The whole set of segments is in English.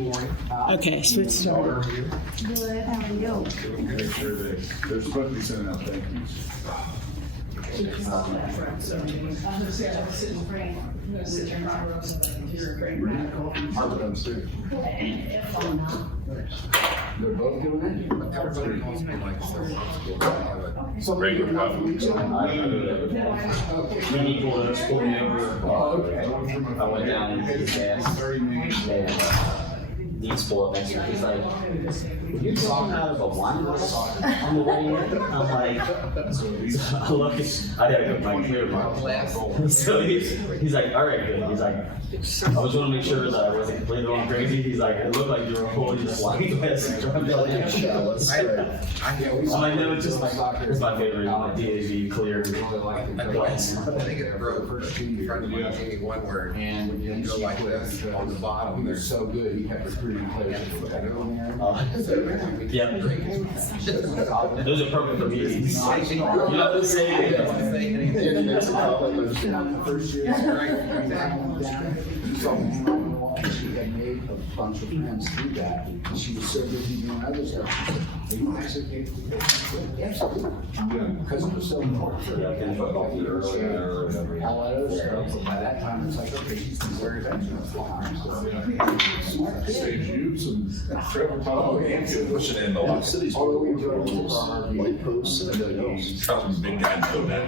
Okay, so it started. Good, how are you? They're supposed to be sending out thank yous. They're both doing it? Everybody calls me like so. Regular coffee. When he pulled us, pulled me over. I went down to the gas. And he's pulled up next to me. He's like, "Were you talking out of a wine glass on the way in?" I'm like, I look at, I gotta go my clear glass. So he's like, "All right, good." He's like, "I was going to make sure that I wasn't completely going crazy." He's like, "It looked like you were holding this wine glass." I'm like, "No, it's just it's my favorite. My DAV clear glass." I think it broke the first team trying to win one where and you go like this on the bottom. They're so good. He kept recruiting players. Yeah. Those are perfect for meetings. You have to say First year, she had made a bunch of friends through that. And she was so busy doing other stuff. She said, "Are you actually capable of it?" Absolutely. Because it was so important. All that other stuff. But by that time, it's like, okay, she's very adventurous. Saves you some travel time. Push it in the lot. Cities. Light posts and everything else. Some big guys do that.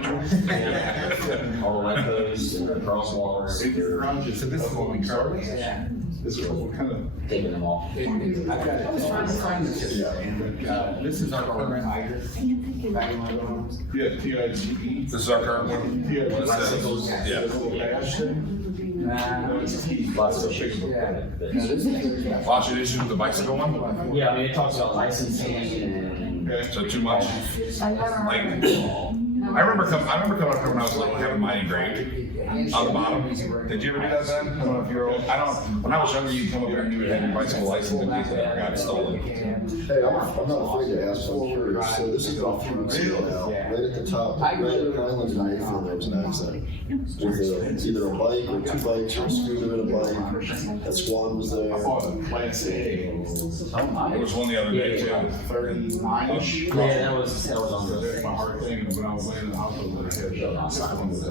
all the light posts and the crosswalks. So this is what we currently. Yeah. This is what kind of. Taking them off. I got it. I was trying to find this. This is our current tiger. Yeah, TIGE. This is our current one. Yeah. What's that? Yeah. Lots of Yeah. No, this is. Last edition, the bicycle one. Yeah, I mean, it talks about licensing and. So too much. Like, I remember coming up here when I was little, having mine engraved on the bottom. Did you ever do that then? I don't know if you're old. When I was younger, you'd come up here and you would have your bicycle license in case it ever got stolen. Hey, I'm not afraid to ask, I'm curious. So this is about 3 weeks ago now, right at the top, right at Highlands and Mayfield, there was an accident. With either a bike or 2 bikes or a scooter and a bike. That squad was there. Class A. There was one the other day too. 39-ish. Yeah, that was on the. That's my hard thing, when I was laying in the hospital, I had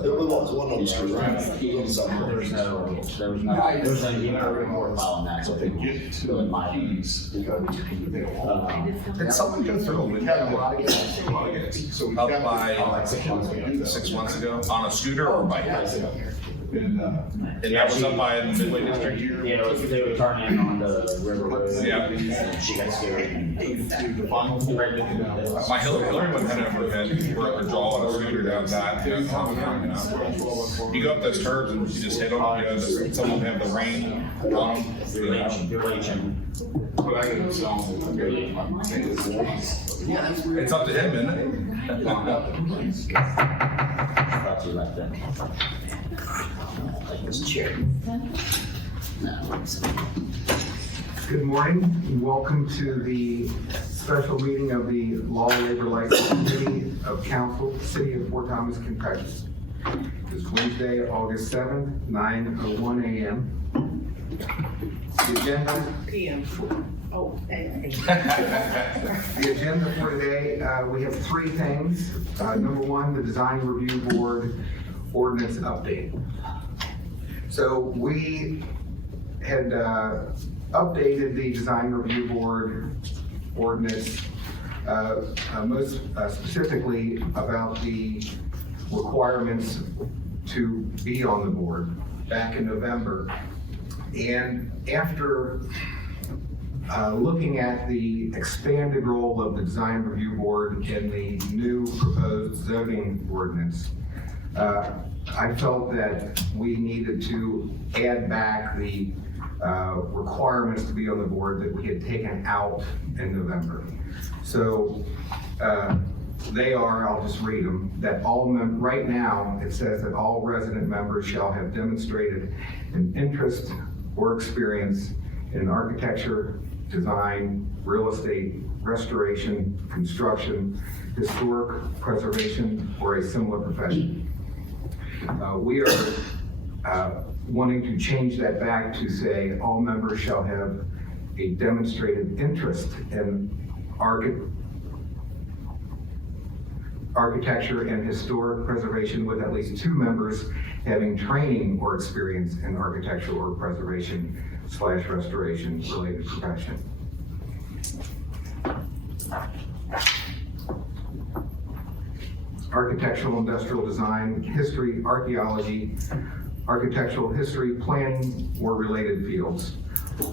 It wasn't on the scooter, right? It was on the There side. was no report file on that, so to get to in my keys. Did someone go through a We window had a lot of gas. So we up kept by 6 months ago on a scooter or a bike? And And that was up by the Midway District here. Yeah, they were turning on the river road. Yeah. And she got scared. the final Right there. My Hillary one had it over her head, we're up a draw on a scooter down that. You go up those curves and you just hit them, some of them have the rain on them. You're reaching. But I didn't sell them. It's up to him, isn't it? Brought to you like that. Like this chair. Good morning and welcome to the special meeting of the Law and Labor License Committee of Council, City of Fort Thomas, Kentucky. It's Wednesday, August 7th, 9:01 a.m. The agenda. PM. Oh, hey. The agenda for today, we have 3 things. Number 1, the Design Review Board Ordinance Update. So we had updated the Design Review Board Ordinance, most specifically about the requirements to be on the board back in November. And after looking at the expanded role of the Design Review Board in the new proposed zoning ordinance, I felt that we needed to add back the requirements to be on the board that we had taken out in November. So they are, I'll just read them, that right now it says that all resident members shall have demonstrated an interest or experience in architecture, design, real estate, restoration, construction, historic preservation, or a similar profession. We are wanting to change that back to say all members shall have a demonstrated interest in architecture and historic preservation with at least 2 members having training or experience in architectural or preservation/restoration related profession. Architectural, industrial design, history, archaeology, architectural history, planning, or related fields.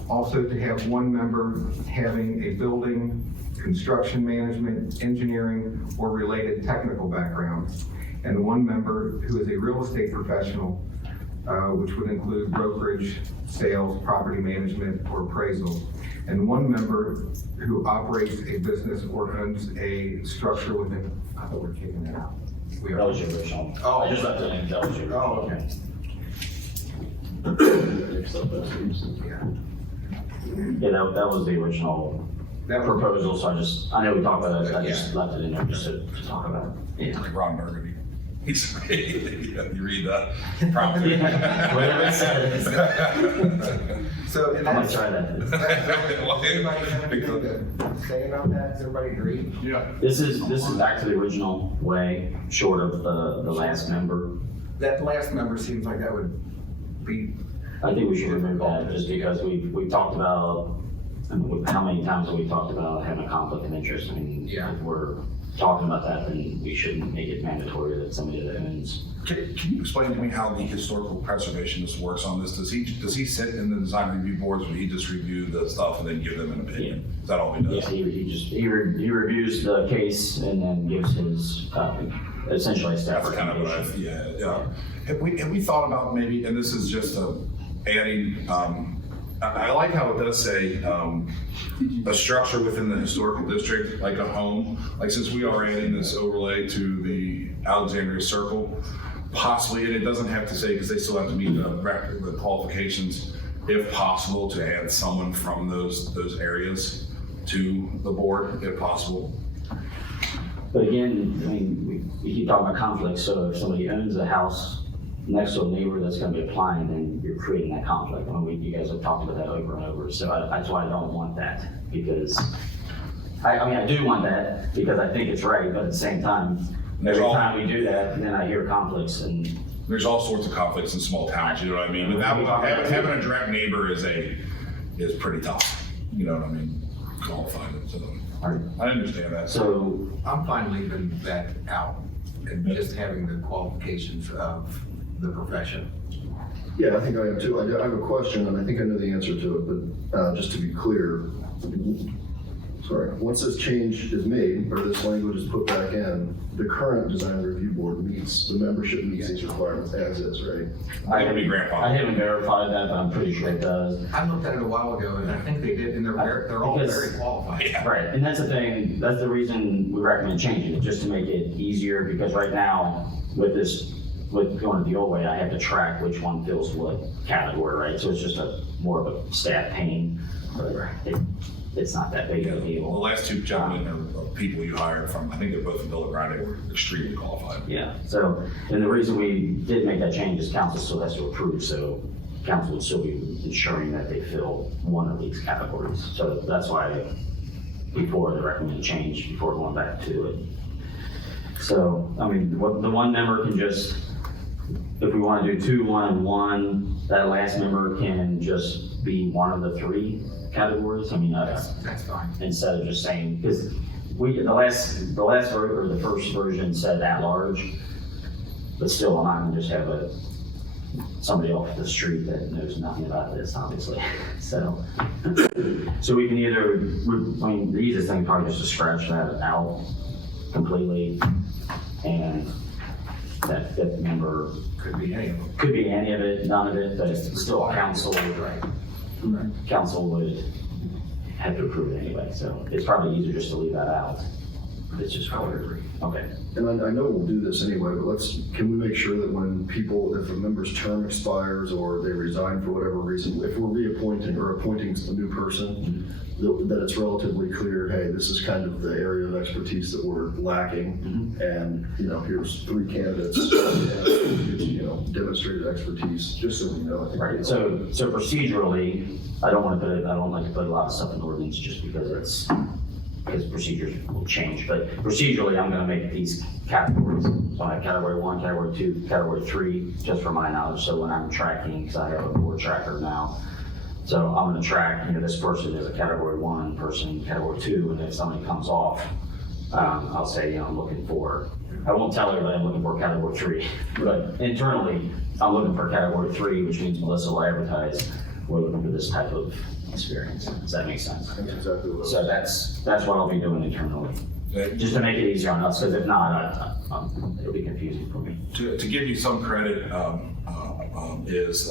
Also to have 1 member having a building, construction management, engineering, or related technical background, and 1 member who is a real estate professional, which would include brokerage, sales, property management, or appraisal, and 1 member who operates a business or owns a structure within, I thought we were kicking that out. We That are. was your original. Oh. I just left it in, that was your original. Oh, okay. Yeah, that was the original That was- proposal, so I know we talked about it, I just left it in there just to talk about it. Yeah. Like Ron Burgundy. He's, you read that prompt. Whatever it says. So, and I might that's, try that. anybody have anything to say about that? Does everybody agree? Yeah. This is back to the original way, short of the last member. That last member seems like that would be, I think we should remove that just because we've talked about, I mean, how many times have we talked about having a conflict of interest? I mean, Yeah. if we're talking about that, then we shouldn't make it mandatory that somebody that owns. Can you explain to me how the historical preservationist works on this? Does he sit in the design review boards, or he just review the stuff and then give them an opinion? Is that all he does? Yeah, he reviews the case and then gives his, essentially a staff That's kind of what recommendation. yeah. Have we thought about maybe, and this is just adding, I like how it does say, a structure within the historical district, like a home. Like since we are adding this overlay to the Alexandria Circle, possibly, and it doesn't have to say, because they still have to meet the qualifications, if possible, to add someone from those areas to the board, if possible. But again, I mean, we keep talking about conflicts, so if somebody owns a house next to a neighbor that's gonna be applying, then you're creating that conflict. I mean, you guys have talked about that over and over, so that's why I don't want that, because, I do want that, because I think it's right, but at the same time, every time we do that, then I hear conflicts, and There's all sorts of conflicts in small towns, you know what I mean? Without having a direct neighbor is pretty tough, you know what I mean? Qualified, so I understand that. so, I'm fine leaving that out and just having the qualifications of the profession. Yeah, I think I am too. I have a question, and I think I know the answer to it, but just to be clear, sorry, once this change is made, or this language is put back in, the current design review board meets, the membership meets these requirements as is, right? I can be grandfathered. I haven't verified that, but I'm pretty sure it does. I looked at it a while ago, and I think they did, and they're all Because- very qualified. Yeah. Right, and that's the thing, that's the reason we recommend changing it, just to make it easier, because right now, with going the old way, I have to track which one fills what category, right? So it's just more of a staff pain, whatever. It's not that big of a The deal. last 2 gentlemen are people you hired from, I think they're both from Bill O'Reilly, were extremely qualified. Yeah, so, and the reason we did make that change is council still has to approve, so council would still be ensuring that they fill one of these categories. So that's why before the recommended change, before going back to it. So, I mean, the 1 member can just, if we want to do 2, 1, and 1, that last member can just be one of the 3 categories. I mean, That's fine. instead of just saying, because the first version said at large, but still, I'm not gonna just have somebody off the street that knows nothing about this, obviously. So we can either, I mean, the easiest thing probably just to scratch that out completely, and that 5th member Could be any of them. could be any of it, none of it, but it's still council. Right. Council would have to approve it anyway, so it's probably easier just to leave that out. It's just color. Okay. And I know we'll do this anyway, but can we make sure that when people, if a member's term expires or they resign for whatever reason, if we're reappointing or appointing a new person, that it's relatively clear, hey, this is kind of the area of expertise that we're lacking, and, here's 3 candidates, demonstrated expertise, just so we know. Right, so procedurally, I don't like to put a lot of stuff in ordinance just because procedures will change, but procedurally, I'm gonna make these categories. So I have category 1, category 2, category 3, just for my knowledge, so when I'm tracking, because I have a board tracker now, so I'm gonna track, this person is a category 1 person, category 2, and if somebody comes off, I'll say, I'm looking for, I won't tell everybody I'm looking for category 3, but internally, I'm looking for category 3, which means Melissa will advertise, we're looking for this type of experience. Does that make sense? That's exactly what So that's what I'll be doing internally, just to make it easier on us, because if not, it'll be confusing for me. To give you some credit, is,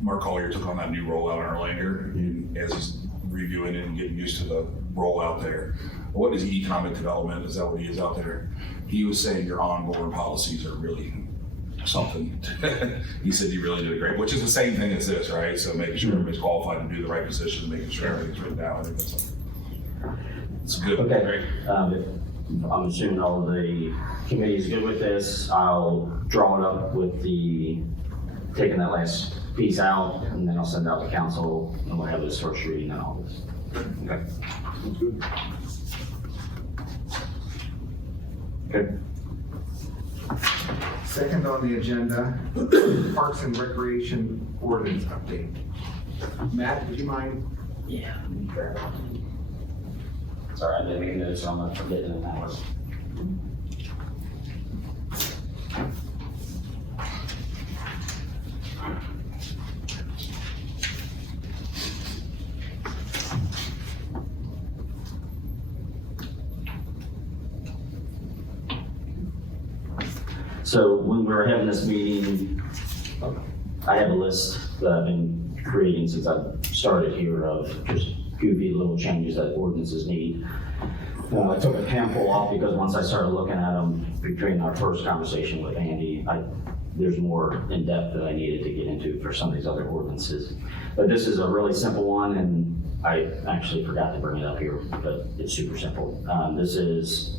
Mark Collier took on that new rollout in Erlanger, and as he's reviewing it and getting used to the rollout there. What is economic development? Is that what he is out there? He was saying your on-board policies are really something. He said you really did great, which is the same thing as this, right? So making sure everybody's qualified to do the right position, making sure everything's written down. I think it's good. Okay. Great. I'm assuming all of the committee is good with this. I'll draw it up with taking that last piece out, and then I'll send out to council, and we'll have this first reading and all this. Okay. Good. Good. Second on the agenda, Parks and Recreation Ordinance update. Matt, would you mind? Yeah. Sorry, I didn't mean to, so I'm not forgetting an hour. So when we were having this meeting, I have a list that I've been creating since I started here of just goofy little changes that ordinances need. I took a handful off because once I started looking at them between our first conversation with Andy, there's more in depth that I needed to get into for some of these other ordinances. But this is a really simple one, and I actually forgot to bring it up here, but it's super simple. This is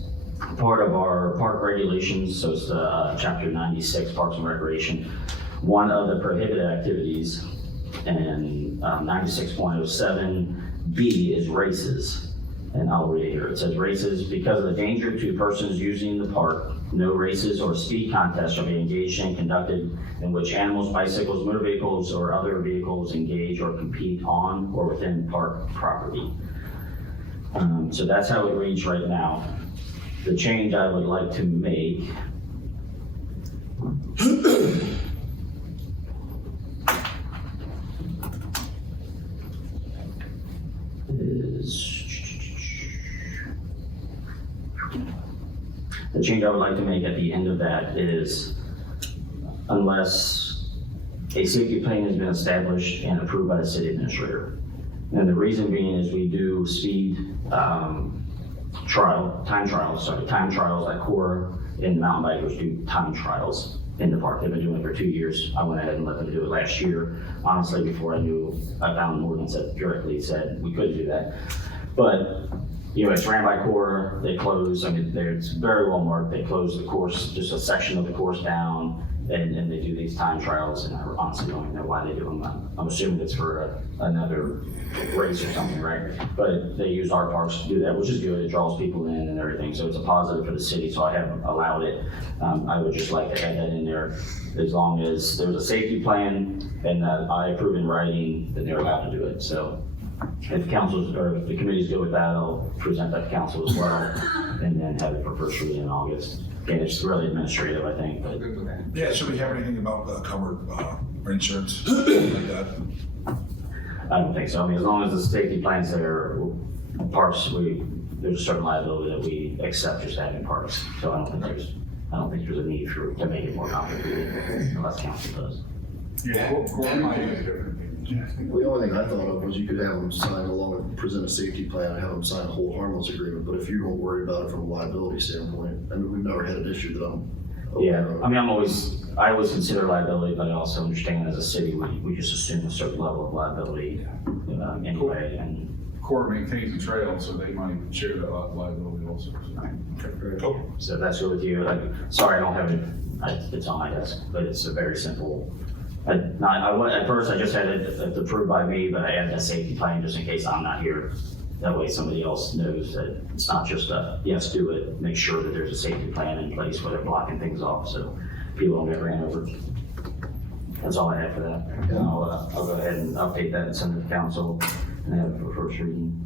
part of our park regulations, so it's chapter 96, Parks and Recreation. One of the prohibited activities, and 96.07B is races. And I'll read it here. It says races, because of the danger to persons using the park, no races or speed contests shall be engaged in, conducted in which animals, bicycles, motor vehicles, or other vehicles engage or compete on or within park property. So that's how it reads right now. The change I would like to make is the change I would like to make at the end of that is unless a safety plan has been established and approved by the city administrator. And the reason being is we do speed time trials at Core, and mountain bikers do time trials in the park. They've been doing it for 2 years. I went ahead and let them do it last year. Honestly, before I found an ordinance that directly said we couldn't do that. But, it's ran by Core, they close, it's very well marked. They close the course, just a section of the course down, and they do these time trials, and I honestly don't even know why they do them. I'm assuming it's for another race or something, right? But they use our parks to do that, which is good. It draws people in and everything, so it's a positive for the city, so I have allowed it. I would just like to add that in there. As long as there's a safety plan and that I approve in writing, then they're allowed to do it. So if councils or if the committee's good with that, I'll present that to council as well, and then have it for first reading in August. And it's really administrative, I think, but Good with that. Yeah, should we have anything about the covered insurance, like that? I don't think so. As long as the safety plan's there, parks, there's a certain liability that we accept just having parks. So I don't think there's a need to make it more complicated unless council does. Yeah, Core might have a different opinion. Well, the only thing I thought of was you could have them sign along and present a safety plan and have them sign a whole harmless agreement, but if you don't worry about it from a liability standpoint, I mean, we've never had an issue that I'm Yeah, aware of. I mean, I always consider liability, but I also understand as a city, we just assume a certain level of liability, anyway, and. Court maintains the trail, so they might share that liability also. Cool. So if that's good with you, sorry, I don't have it, it's on my desk, but it's a very simple. At first I just had it approved by me, but I added a safety plan just in case I'm not here. That way somebody else knows that it's not just yes, do it, make sure that there's a safety plan in place where they're blocking things off, so people don't get ran over. That's all I have for that. And I'll go ahead and update that and send it to council and have it for first reading.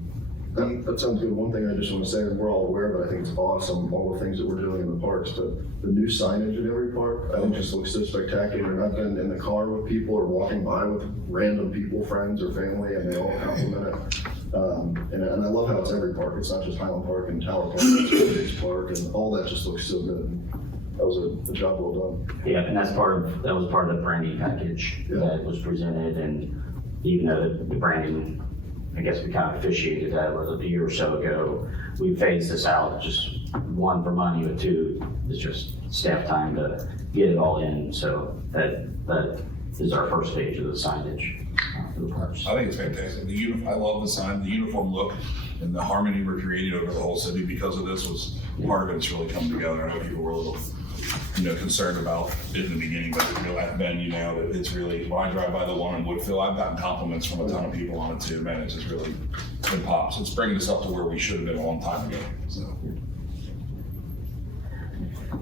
That sounds good. One thing I just want to say, and we're all aware, but I think it's awesome, all the things that we're doing in the parks, but the new signage at every park, I think just looks so spectacular. And I've been in the car with people or walking by with random people, friends or family, and they all compliment it. And I love how it's every park. It's not just Highland Park and Tower Park, it's Biggs Park, and all that just looks so good. That was a job well done. Yeah, and that was part of the branding package that was presented, and even though the branding, I guess we kind of officiated that a year or so ago, we phased this out, just one for money, but two, it's just staff time to get it all in, so that is our first stage of the signage for the parks. I think it's fantastic. I love the sign, the uniform look, and the harmony we're creating over the whole city because of this was part of it's really come together. I know people were a little, concerned about it in the beginning, but at venue now, that it's really, when I drive by the one in Woodville, I've gotten compliments from a ton of people on it too, man, it's just really, it pops. It's bringing us up to where we should have been a long time ago, so.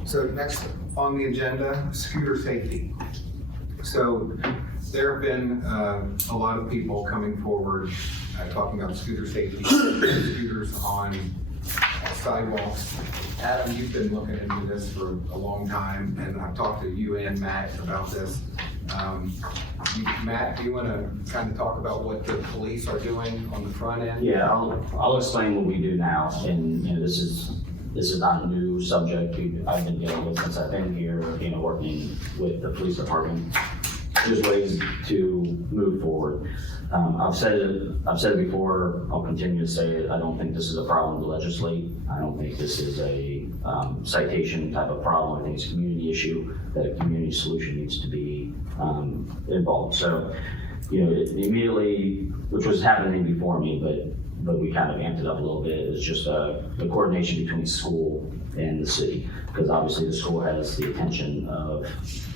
So next on the agenda, scooter safety. So there have been a lot of people coming forward talking about scooter safety, scooters on sidewalks. Adam, you've been looking into this for a long time, and I've talked to you and Matt about this. Matt, do you want to kind of talk about what the police are doing on the front end? Yeah, I'll explain what we do now, and this is not a new subject. I've been dealing with since I've been here, working with the police department. There's ways to move forward. I've said it before, I'll continue to say it. I don't think this is a problem to legislate. I don't think this is a citation type of problem. I think it's a community issue that a community solution needs to be involved. So, immediately, which was happening before me, but we kind of amped it up a little bit, is just the coordination between school and the city. Because obviously the school has the attention of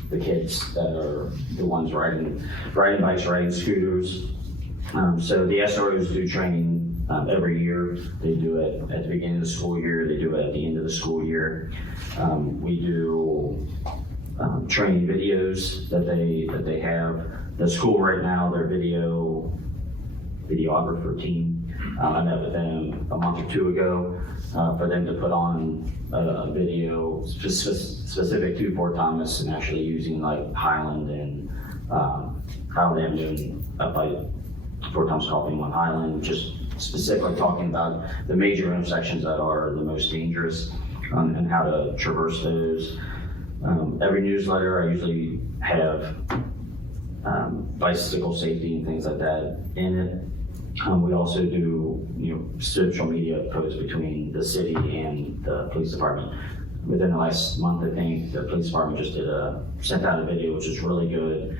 the kids that are the ones riding bikes, riding scooters. So the SROs do training every year. They do it at the beginning of the school year. They do it at the end of the school year. We do training videos that they have. The school right now, their videographer team, I met with them a month or two ago for them to put on a video specific to Fort Thomas, and actually using like Highland and Highland Avenue and up by Fort Thomas Coffee on Highland, just specifically talking about the major intersections that are the most dangerous and how to traverse those. Every newsletter I usually have bicycle safety and things like that in it. We also do, social media posts between the city and the police department. Within the last month, I think the police department just sent out a video, which is really good,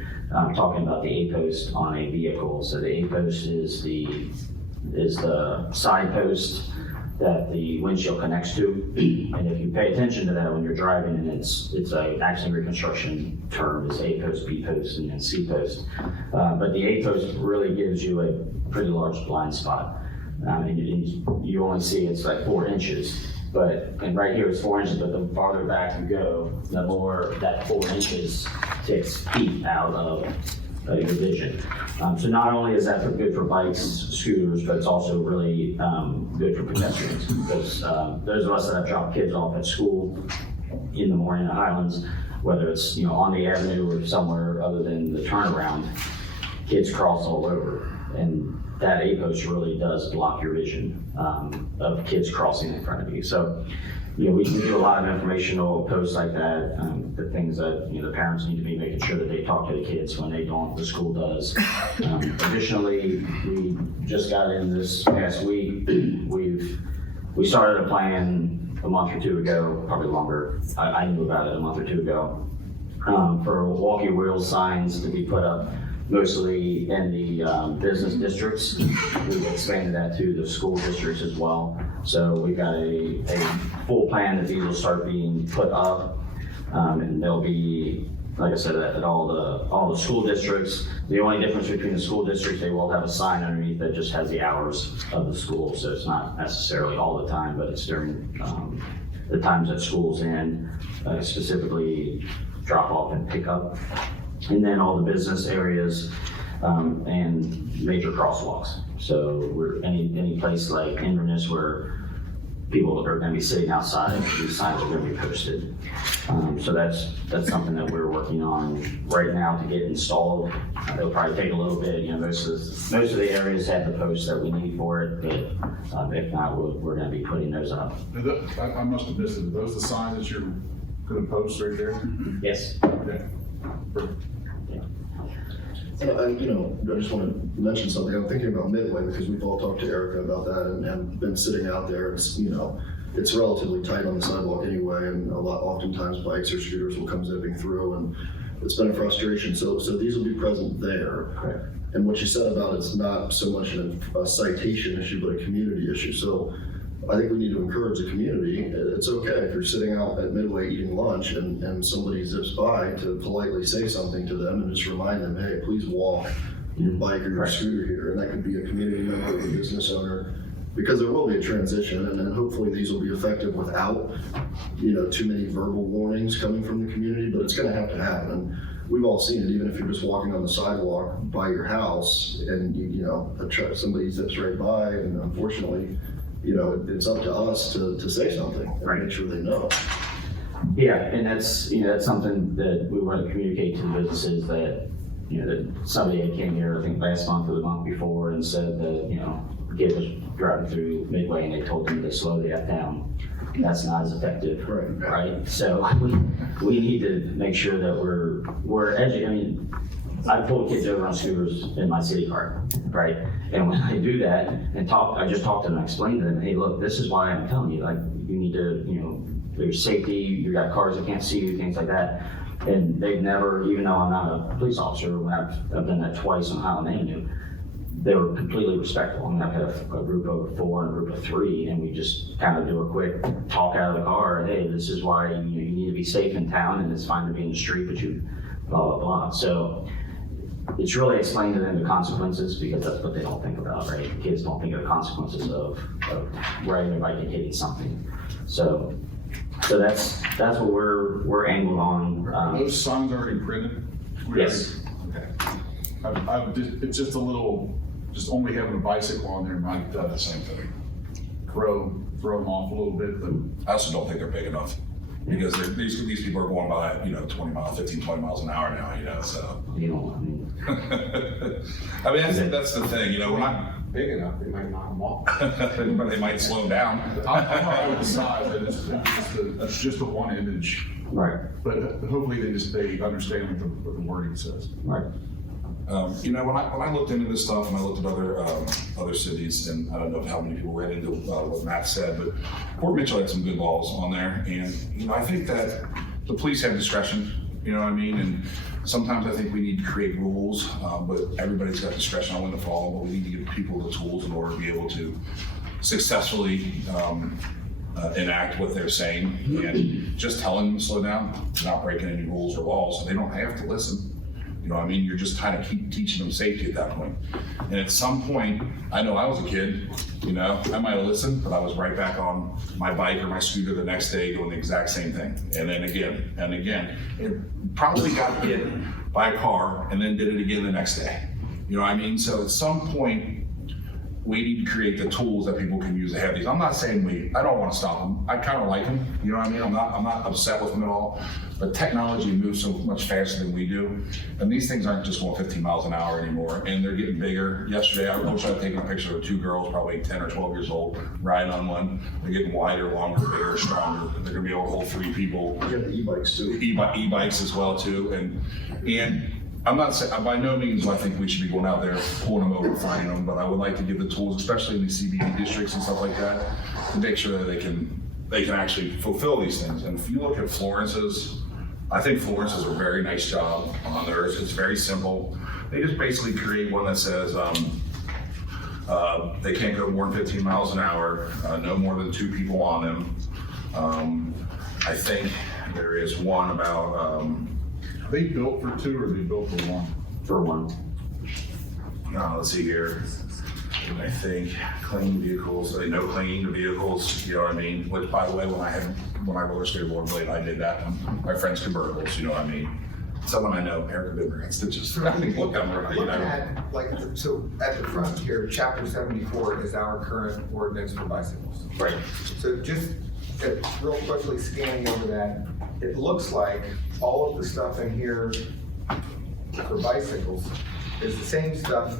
talking about the A-post on a vehicle. So the A-post is the side post that the windshield connects to. And if you pay attention to that when you're driving, and it's a accident reconstruction term, is A-post, B-post, and then C-post. But the A-post really gives you a pretty large blind spot. And you only see it's like 4 inches. And right here it's 4 inches, but the farther back you go, the more that 4 inches takes feet out of your vision. So not only is that good for bikes, scooters, but it's also really good for pedestrians. Because those of us that have dropped kids off at school in the morning at Highlands, whether it's on the avenue or somewhere other than the turnaround, kids cross all over. And that A-post really does block your vision of kids crossing in front of you. So you know, we do a lot of informational posts like that, the things that, you know, the parents need to be making sure that they talk to the kids when they don't, the school does. Additionally, we just got in this past week, we started a plan a month or two ago, probably longer. I knew about it a month or two ago, for walk your wheels signs to be put up mostly in the business districts. We've expanded that to the school districts as well. So we've got a full plan that these will start being put up, and they'll be, like I said, at all the school districts. The only difference between the school districts, they will have a sign underneath that just has the hours of the school. So it's not necessarily all the time, but it's during the times that school's in, specifically drop off and pick up. And then all the business areas and major crosswalks. So we're any place like Inverness where people are going to be sitting outside, these signs are going to be posted. So that's something that we're working on right now to get installed. It'll probably take a little bit. You know, most of the areas have the posts that we need for it, but if not, we're going to be putting those up. I must have missed it. Are those the signs that you're gonna post right there? Yes. Okay. Perfect. And, you know, I just want to mention something. I'm thinking about Midway because we've all talked to Erica about that and been sitting out there. It's, you know, it's relatively tight on the sidewalk anyway, and oftentimes bikes or scooters will come zipping through, and it's been a frustration. So these will be present there. Correct. And what you said about it's not so much a citation issue, but a community issue. So I think we need to encourage the community. It's okay if you're sitting out at Midway eating lunch and somebody zips by to politely say something to them and just remind them, hey, please walk your bike or your scooter here. And that could be a community member or a business owner, because there will be a transition, and then hopefully these will be effective without, you know, too many verbal warnings coming from the community, but it's gonna have to happen. And we've all seen it, even if you're just walking on the sidewalk by your house and you know, somebody zips right by, and unfortunately, you know, it's up to us to say something and make sure they know. Yeah, and that's, you know, that's something that we want to communicate to the businesses that, you know, that somebody had came here, I think last month or the month before, and said that, you know, a kid was driving through Midway and they told him to slow the F down. That's not as effective, right? So we need to make sure that we're educated. I mean, I pull kids over on scooters in my city car, right? And when I do that and I just talk to them and explain to them, hey, look, this is why I'm telling you, like, you need to, you know, there's safety, you got cars that can't see you, things like that. And they've never, even though I'm not a police officer, when I've done that twice on Highland Avenue, they were completely respectful. I mean, I've had a group of 4 and a group of 3, and we just kind of do a quick talk out of the car. Hey, this is why you need to be safe in town, and it's fine to be in the street, but you blah, blah, blah. So it's really explained to them the consequences, because that's what they don't think about, right? Kids don't think of the consequences of riding a bike and hitting something. So that's what we're angled on. Are those signs already printed? Yes. Okay. It's just a little, just only having a bicycle on there might do the same thing. Throw them off a little bit, but I also don't think they're big enough, because these people are going by, you know, 20 miles an hour now, you know, so. You know, I mean, I mean, I think that's the thing, you know, when I'm Big enough, they might knock them off. but they might slow down. I'm all right with the size. It's just a one image, right, but hopefully they understand what the wording says. right. You know, when I looked into this stuff and I looked at other cities, and I don't know how many people read into what Matt said, but Fort Mitchell had some good laws on there, and you know, I think that the police have discretion. You know what I mean? And sometimes I think we need to create rules, but everybody's got discretion on when to follow. But we need to give people the tools in order to be able to successfully enact what they're saying, and just telling them to slow down, not breaking any rules or laws, so they don't have to listen. You know what I mean? You're just kind of keep teaching them safety at that point. And at some point, I know I was a kid, you know, I might have listened, but I was right back on my bike or my scooter the next day doing the exact same thing. And then again, and again. It probably got hit by a car and then did it again the next day. You know what I mean? So at some point, we need to create the tools that people can use to have these. I'm not saying I don't want to stop them. I kind of like them, you know what I mean? I'm not upset with them at all, but technology moves so much faster than we do. And these things aren't just going 15 miles an hour anymore, and they're getting bigger. Yesterday, I wish I'd taken a picture of 2 girls, probably 10 or 12 years old, riding on one. They're getting wider, longer, bigger, stronger. They're gonna be able to hold 3 people. You got the e-bikes too. E-bikes as well too, and I'm not saying, by no means do I think we should be going out there pulling them over, finding them, but I would like to give the tools, especially in these CBD districts and stuff like that, to make sure that they can actually fulfill these things. And if you look at Florence's, I think Florence does a very nice job on theirs. It's very simple. They just basically create one that says they can't go more than 15 miles an hour, no more than 2 people on them. I think there is one about, Are they built for 2 or are they built for 1? For one. let's see here. I think clean vehicles, no clinging to vehicles, you know what I mean? Which, by the way, when I roller skated rollerblade, I did that on my friend's convertibles, you know what I mean? Someone I know, Erica Bibber, it's just, I think, look, I'm right, you Looking know. at, like, so at the front here, chapter 74 is our current ordinance for bicycles. Right. So just real quickly scanning over that, it looks like all of the stuff in here for bicycles is the same stuff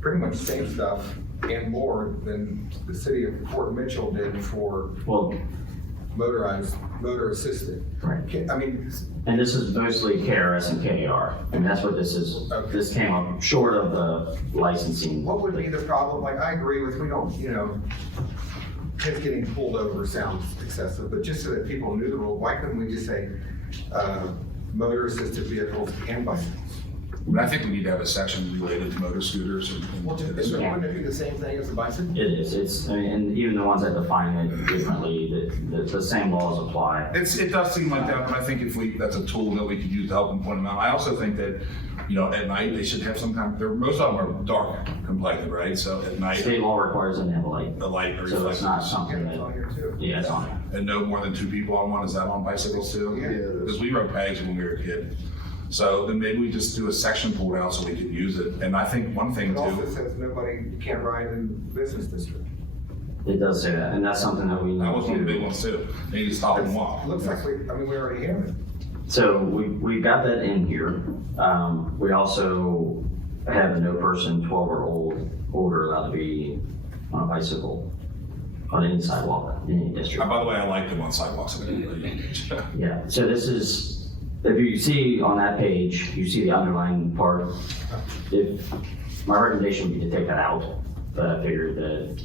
pretty much the same stuff and more than the city of Fort Mitchell did for Well, motor assisted. right. I mean, And this is mostly KRS and KAR. I mean, that's what this is. Okay. This came up short of the licensing. what would be the problem? Like, I agree with, we don't, kids getting pulled over sounds excessive, but just so that people knew the rule, why couldn't we just say, motor assisted vehicles and bicycles? But I think we need to have a section related to motor scooters and. Wouldn't it be the same thing as a bicycle? It is. I mean, and even the ones that define it differently, the same laws apply. It does seem like that, but I think that's a tool that we could use to help them point them out. I also think that, at night, they should have some kind most of them are dark complected, right? So at night. State law requires them to have a light. The light or So it's not reflectors. something Yeah, it's on that, here too. yeah, it's on it. And no more than 2 people on one, is that on bicycles too? Yeah. Because we rode pegs when we were a kid. So then maybe we just do a section pulled out so we could use it. And I think one thing It also too, says you can't ride in business district. It does say that, and that's something that we need that was one of the big to. ones too. They need to stop and walk. Looks like we already have it. So we got that in here. We also have a no person 12 or older allowed to be on a bicycle on any sidewalk in any district. By the way, I like them on sidewalks. Yeah, so this is, if you see on that page, you see the underlying part. My recommendation would be to take that out, but I figured that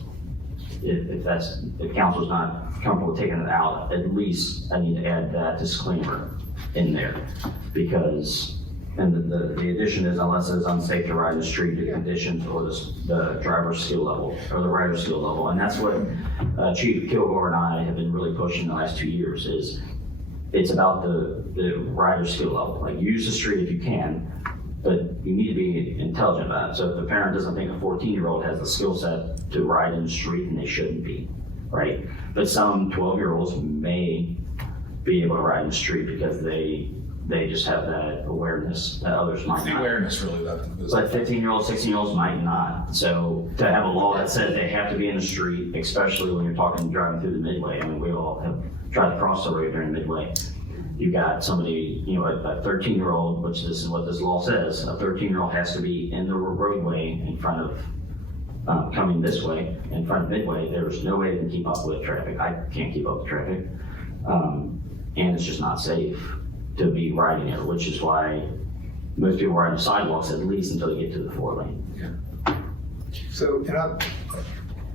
if council's not comfortable taking it out, at least I need to add that disclaimer in there. Because, and the addition is unless it's unsafe to ride in the street, the conditions or the driver's skill level or the rider's skill level. And that's what Chief Kilgore and I have been really pushing the last 2 years is it's about the rider's skill level. Like, use the street if you can, but you need to be intelligent about it. So if the parent doesn't think a 14-year-old has the skill set to ride in the street, then they shouldn't be, right? But some 12-year-olds may be able to ride in the street because they just have that awareness that others might The not. awareness really that is. But 15-year-olds, 16-year-olds might not. So to have a law that says they have to be in the street, especially when you're talking driving through the midway, I mean, we all have tried to cross the road during midway. You got somebody, a 13-year-old, which this is what this law says, a 13-year-old has to be in the roadway in front of, coming this way, in front of midway. There's no way they can keep up with traffic. I can't keep up with traffic. And it's just not safe to be riding there, which is why most people ride on sidewalks at least until they get to the 4-lane. So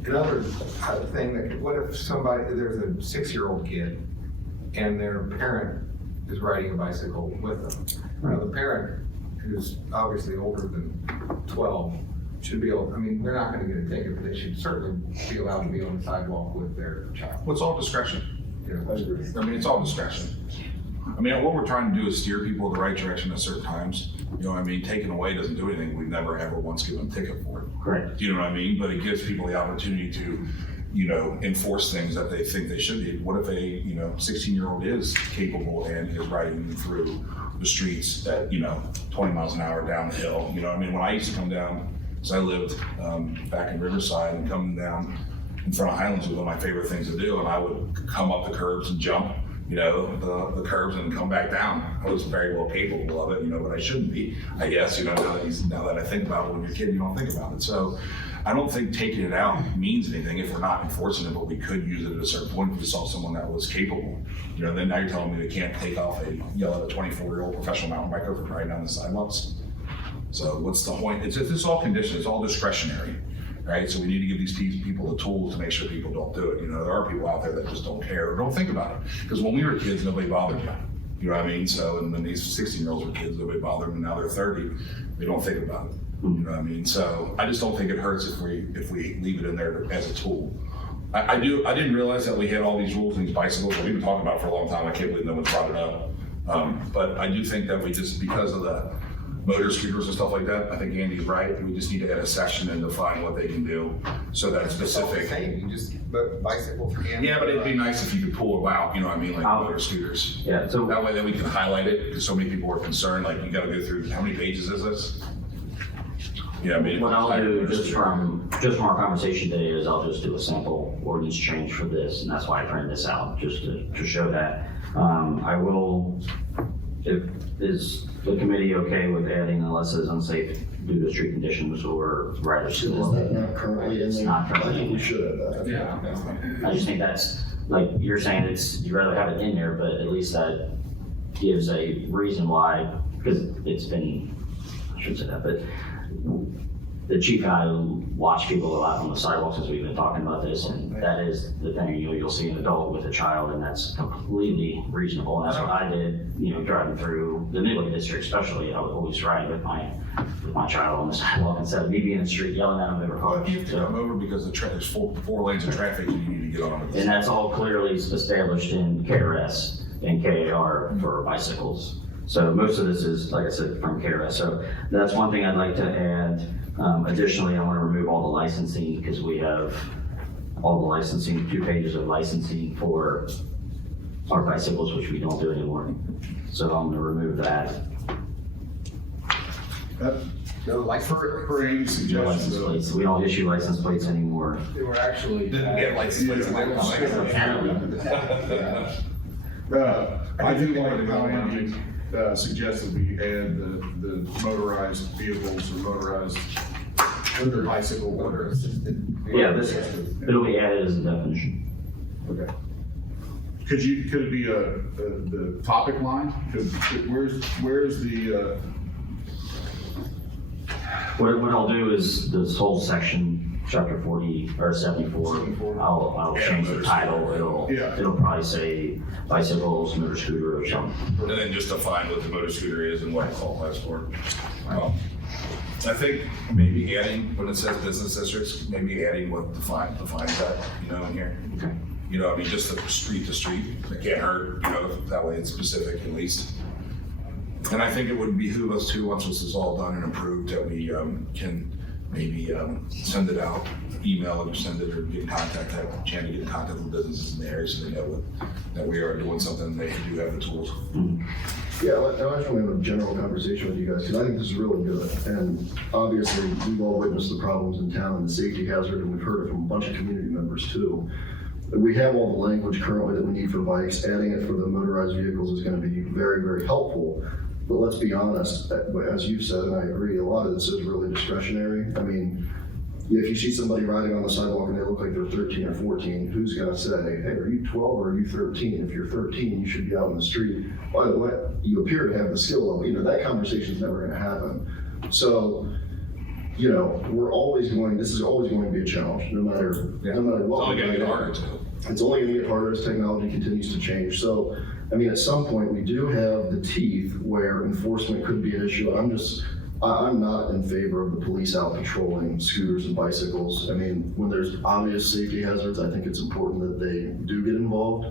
another thing that, what if there's a 6-year-old kid and their parent is riding a bicycle with them? Now, the parent, who's obviously older than 12, should be able, they're not gonna get a ticket, but they should certainly be allowed to be on the sidewalk with their child. Well, it's all discretion. Yeah. It's all discretion. What we're trying to do is steer people in the right direction at certain times. Taking away doesn't do anything. We've never ever once given a ticket for it. Correct. Do you know what I mean? But it gives people the opportunity to, enforce things that they think they should be. What if a, 16-year-old is capable and is riding through the streets at, 20 miles an hour down the hill? When I used to come down So I lived, back in Riverside, and coming down in front of Highlands was one of my favorite things to do, and I would come up the curbs and jump, the curbs and come back down. I was very well capable of it, but I shouldn't be, I guess, now that I think about it. When you're a kid, you don't think about it. So I don't think taking it out means anything if we're not enforcing it, but we could use it at a certain point if we saw someone that was capable. Then now you're telling me they can't yell at a 24-year-old professional mountain biker for riding down the sidewalks. So what's the point? It's all conditioned, it's all discretionary, right? So we need to give these people the tools to make sure people don't do it. There are people out there that just don't care or don't think about it. Because when we were kids, nobody bothered you. You know what I mean? So, and when these 16-year-olds were kids, nobody bothered them, and now they're 30, they don't think about it. You know what I mean? So I just don't think it hurts if we leave it in there as a tool. I didn't realize that we had all these rules and these bicycles that we've been talking about for a long time. I can't believe no one's brought it up. But I do think that we just, because of the motor scooters and stuff like that, I think Andy's right. We just need to add a section and define what they can do so that it's specific. You just bicycles and. Yeah, but it'd be nice if you could pull it out, like motor scooters. Yeah, so That way then we can highlight it, because so many people are concerned, like you gotta go through, how many pages is this? Yeah, I mean. what I'll do just from our conversation today is I'll just do a sample ordinance change for this, and that's why I printed this out, just to show that. I will, is the committee okay with adding unless it's unsafe due to street conditions or rider Is skill? that not currently in It's there? not I currently think in we there. should have that. I just think that's, like you're saying, you'd rather have it in there, but at least that gives a reason why, because it's been, I shouldn't say that, but the chief and I watch people a lot on the sidewalks as we've been talking about this, and that is the thing, you'll see an adult with a child, and that's completely reasonable, and that's what I did, driving through the Midway district especially. I would always ride with my child on the sidewalk instead of me being in the street yelling at them over cars. You have to come over because there's four lanes of traffic and you need to get on. And that's all clearly established in KRS and KAR for bicycles. So most of this is, like I said, from KRS. So that's one thing I'd like to add. Additionally, I want to remove all the licensing, because we have all the licensing, 2 pages of licensing for our bicycles, which we don't do anymore. So I'm going to remove that. For Amy's suggestion, License plates. We don't issue license plates anymore. They were actually. Didn't get license plates in my car. Apparently. I do like how Andy suggested we add the motorized vehicles or motorized bicycle order. Yeah, it'll be added as a definition. Okay. Could it be the topic line? Where's the, What I'll do is this whole section, chapter 40 or 74, I'll change the title. It'll probably say bicycles, motor scooter or something. And then just define what the motor scooter is and what it qualifies for. I think maybe adding, when it says business districts, maybe adding what defines that, in here. Okay. I mean, just the street to street, it can't hurt, that way it's specific at least. And I think it would behoove us too, once this is all done and approved, that we can maybe send it out, email it or send it, or get in contact, have a chance to get in contact with businesses in the area so they know that we are doing something and they do have the tools. Yeah, I just want to have a general conversation with you guys, because I think this is really good. And obviously, we've all witnessed the problems in town and the safety hazard, and we've heard it from a bunch of community members too. We have all the language currently that we need for bikes. Adding it for the motorized vehicles is going to be very, very helpful. But let's be honest, as you said, and I agree, a lot of this is really discretionary. I mean, if you see somebody riding on the sidewalk and they look like they're 13 or 14, who's gonna say, hey, are you 12 or are you 13? If you're 13, you should be out in the street. By the way, you appear to have the skill level. That conversation's never gonna happen. So, this is always going to be a challenge, no matter what. It's only gonna get harder too. It's only gonna get harder as technology continues to change. So, at some point, we do have the teeth where enforcement could be an issue. I'm not in favor of the police out patrolling scooters and bicycles. When there's obvious safety hazards, I think it's important that they do get involved.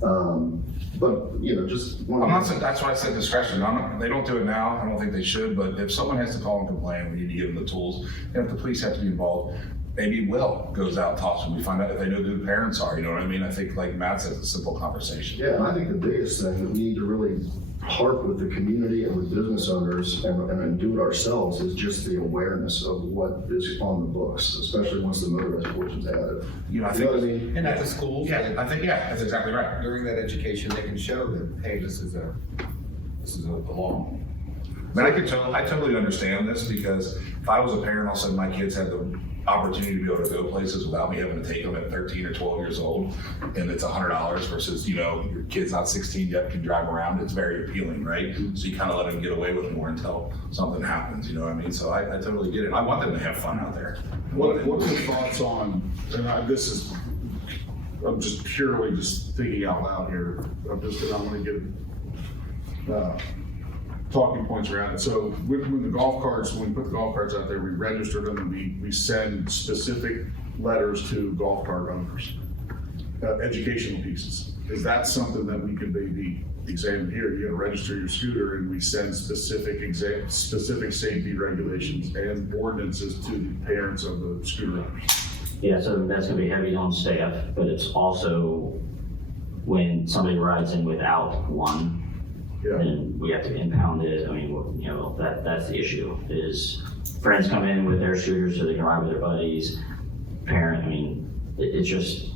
But, just one. I'm not saying, that's why I said discretion. They don't do it now. I don't think they should, but if someone has to call and complain, we need to give them the tools. And if the police have to be involved, maybe Will goes out and talks to them. We find out if they know who the parents are, you know what I mean? I think, like Matt said, it's a simple conversation. Yeah, and I think the biggest thing that we need to really part with the community and with business owners and do it ourselves is just the awareness of what is on the books, especially once the motorized portion's added. You know, I You think. know what I mean? And at the schools, Yeah, I think, yeah, that's exactly right. during that education, they can show that, hey, this is a law. I mean, I totally understand this, because if I was a parent, all of a sudden my kids had the opportunity to be able to go places without me having to take them at 13 or 12 years old, and it's $100 versus, you know, your kid's not 16 yet, can drive around, it's very appealing, right? So you kind of let them get away with more until something happens, you know what I mean? So I totally get it. I want them to have fun out there. What's the thoughts on, and I'm just purely just thinking out loud here. I want to get, talking points around it. So when the golf carts, when we put the golf carts out there, we register them and we send specific letters to golf cart owners, educational pieces. Is that something that we can maybe examine here? You gotta register your scooter, and we send specific safety regulations and ordinances to the parents of the scooter owners. Yeah, so that's gonna be heavy on staff, but it's also when somebody rides in without one, Yeah. then we have to impound it. I mean, you know, that's the issue, is friends come in with their scooters so they can ride with their buddies. Parent, I mean, it's just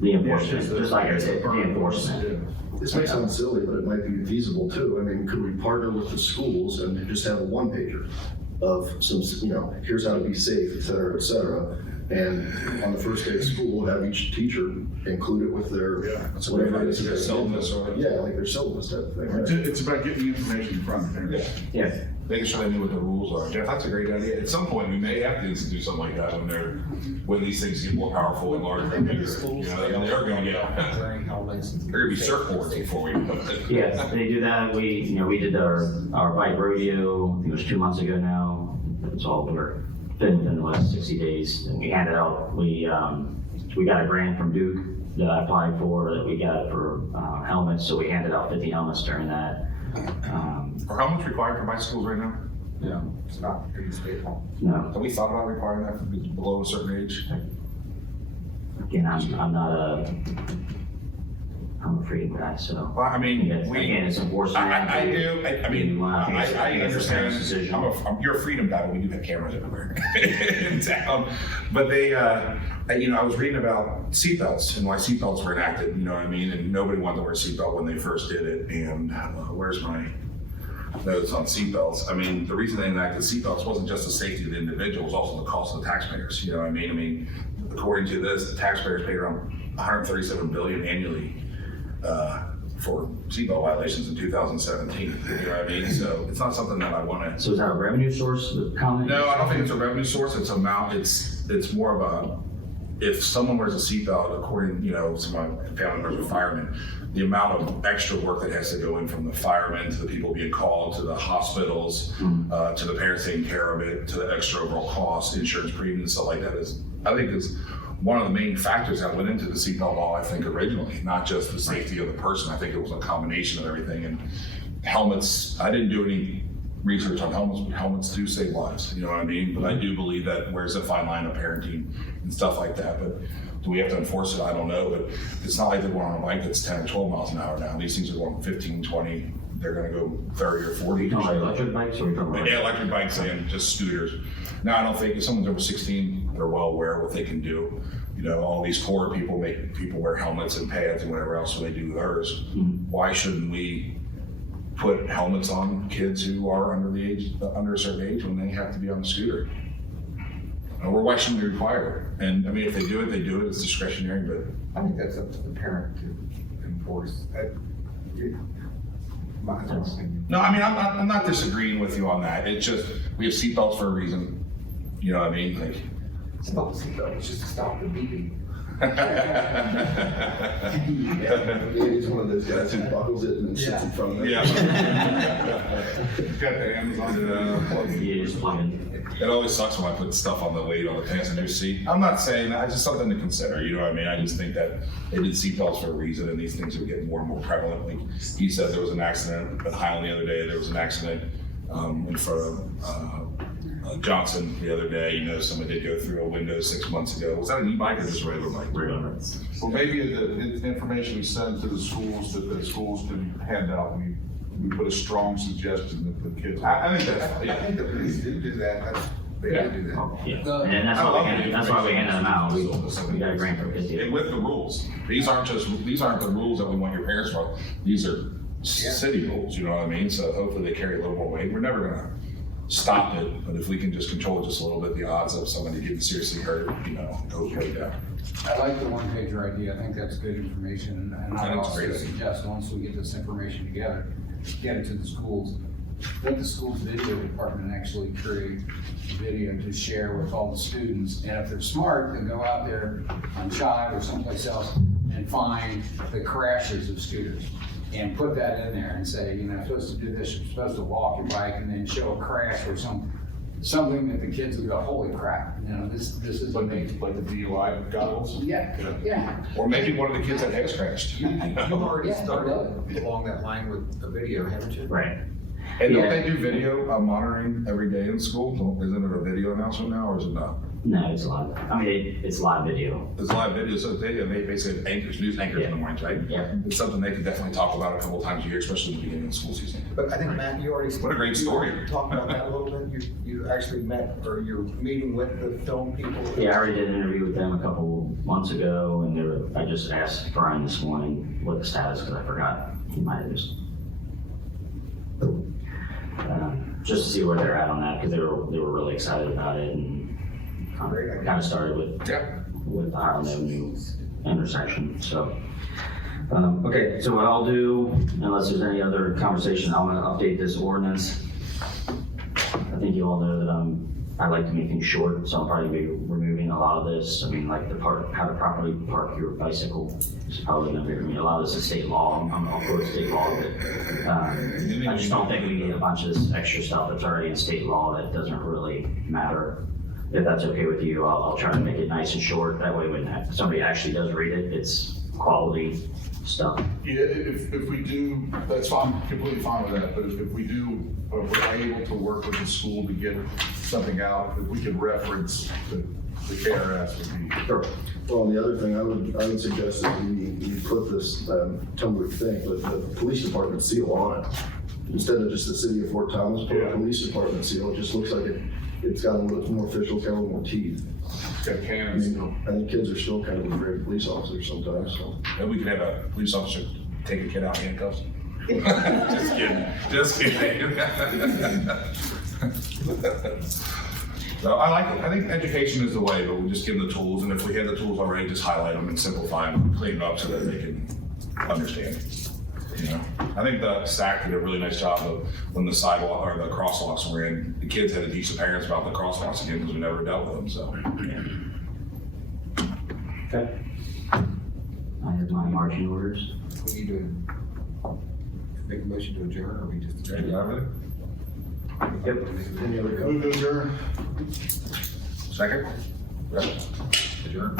the enforcement, just like I said, the enforcement. This might sound silly, but it might be feasible too. I mean, could we partner with the schools and just have a one pager of some, you know, here's how to be safe, et cetera, et cetera. And on the first day of school, have each teacher include it with their, that's whatever it It's is. their syllabus or whatever. Yeah, like their syllabus type of thing, right? It's about getting the information in front of the parents. Yeah, Making sure they knew what the rules are. Jeff, that's a great idea. At some point, we may have to institute something like that when these things get more powerful and larger and bigger. You know, they're gonna get, Wearing helmets. there are gonna be surfboards before we do it. yeah, they do that. We did our bike rodeo, I think it was 2 months ago now. It's all been within the last 60 days. And we handed out, we got a grant from Duke that I applied for, that we got for helmets, so we handed out 50 helmets during that. Are helmets required for bicycles right now? Yeah, it's not in state law. No, Have we thought about requiring that for people below a certain age? again, I'm a freedom guy, so. Well, I mean, Again, it's enforcement. I do, I mean, I understand, Decision. you're a freedom guy, but we do have cameras everywhere in town. But they, you know, I was reading about seatbelts and why seatbelts were enacted, you know what I mean? And nobody wanted to wear a seatbelt when they first did it. And where's my notes on seatbelts? I mean, the reason they enacted seatbelts wasn't just the safety of the individual, it was also the cost of the taxpayers, you know what I mean? I mean, according to this, the taxpayers paid around $137 billion annually for seatbelt violations in 2017, you know what I mean? So it's not something that I want to. So is that a revenue source, the comment? No, I don't think it's a revenue source. It's more of a, if someone wears a seatbelt, according, you know, to my family members are firemen, the amount of extra work that has to go in from the firemen to the people being called, to the hospitals, to the parents taking care of it, to the extra overall cost, insurance premiums, stuff like that is, I think is one of the main factors that went into the seatbelt law, I think, originally, not just the safety of the person. I think it was a combination of everything. And helmets, I didn't do any research on helmets, but helmets do save lives, you know what I mean? But I do believe that where's the fine line of parenting and stuff like that. But do we have to enforce it? I don't know. But it's not like they're going on a bike that's 10 or 12 miles an hour now. These things are going 15, 20. They're going to go 30 or 40. Are you talking about electric bikes, or are you talking about? Yeah, electric bikes and just scooters. Now, I don't think if someone's over 16, they're well aware of what they can do. You know, all these core people make people wear helmets and pads and whatever else, so they do theirs. Why shouldn't we put helmets on kids who are under a certain age when they have to be on the scooter? Or why shouldn't we require it? And I mean, if they do it, they do it. It's discretionary, but I think that's up to the parent to enforce. My opinion. no, I mean, I'm not disagreeing with you on that. It's just, we have seatbelts for a reason. You know what I mean? Like, It's not the seatbelt, it's just to stop the beeping. He's one of those guys who buckles it and then sits in front of it. yeah. Got the Amazon. Yeah, just plug in. It always sucks when I put stuff on the weight on the passenger seat. I'm not saying that, it's just something to consider, you know what I mean? I just think that they did seatbelts for a reason, and these things are getting more and more prevalent. Like he said, there was an accident at Highland the other day, there was an accident in front of Johnson the other day. You know, someone did go through a window 6 months ago. Was that an e-bike or just a regular bike? Regular. Well, maybe the information we send to the schools that the schools can hand out, we we put a strong suggestion that the kids. I think that's, I yeah. think the police do that, they do do that. Yeah, and that's why we handed them out. We got a grant for kids. And with the rules, these aren't the rules that we want your parents to follow. These are city rules, you know what I mean? So hopefully they carry a little more weight. We're never gonna stop it, but if we can just control it just a little bit, the odds of somebody getting seriously hurt, you know, goes way down. I like the one-pager idea, I think that's good information, and I That's also great. suggest, once we get this information together, get it to the schools, let the school's video department actually create video to share with all the students, and if they're smart, then go out there on Chive or someplace else and find the crashes of scooters, and put that in there and say, you know, you're supposed to do this, you're supposed to walk your bike, and then show a crash or something that the kids will go, holy crap, you know, this is Like amazing. the DUI goggles. Yeah, yeah. Or maybe one of the kids that has crashed. You've already Yeah, started really. along that line with a video, haven't you? Right. And don't Yeah. they do video monitoring every day in school? Isn't it a video announcement now, or is it not? No, it's live. I mean, it's live video. It's live video, so they basically anchors, news anchors in the mornings, right? Yeah. It's something they could definitely talk about a couple times a year, especially in the beginning of the school season. But I think, Matt, you already. What a great story. You talked about that a little bit, you actually met, or you're meeting with the film people? Yeah, I already did an interview with them a couple months ago, and I just asked Brian this morning what the status, because I forgot. He might have just to see where they're at on that, because they were really excited about it, and kind of started with Yeah. the Highland Avenue intersection, so. Okay, so what I'll do, unless there's any other conversation, I'm gonna update this ordinance. I think you all know that I like to make things short, so I'll probably be removing a lot of this. I mean, like how to properly park your bicycle is probably gonna be, I mean, a lot of this is state law, I'm all for state law, but I just don't think we need a bunch of this extra stuff that's already in state law that doesn't really matter. If that's okay with you, I'll try to make it nice and short, that way when somebody actually does read it, it's quality stuff. Yeah, if we do, that's fine, completely fine with that, but if we do, we're able to work with the school to get something out, if we could reference the KRS would be. Sure. Well, and the other thing I would suggest that we put this, tell me what you think, but the police department seal on it. Instead of just the city of Fort Thomas, put a police department seal, it just looks like it's got a little more official, got a little more teeth. It's got I cannons mean, still. I think kids are still kind of afraid of police officers sometimes, so. Maybe we could have a police officer take a kid out in handcuffs. Just kidding. So I think education is the way, but we just give them the tools, and if we have the tools already, just highlight them and simplify them, clean them up so that they can understand. You know, I think the SAC did a really nice job of when the sidewalk or the crosswalks were in, the kids had to teach the parents about the crosswalks again because we never dealt with them, so. Okay. I have my marching orders. We need to make a motion to adjourn, or we just? You got it? Any other Move to adjourn. Second? Yeah. Adjourn.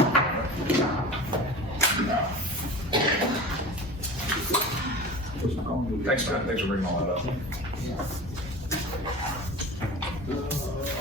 Thanks, man. Thanks for bringing all that up.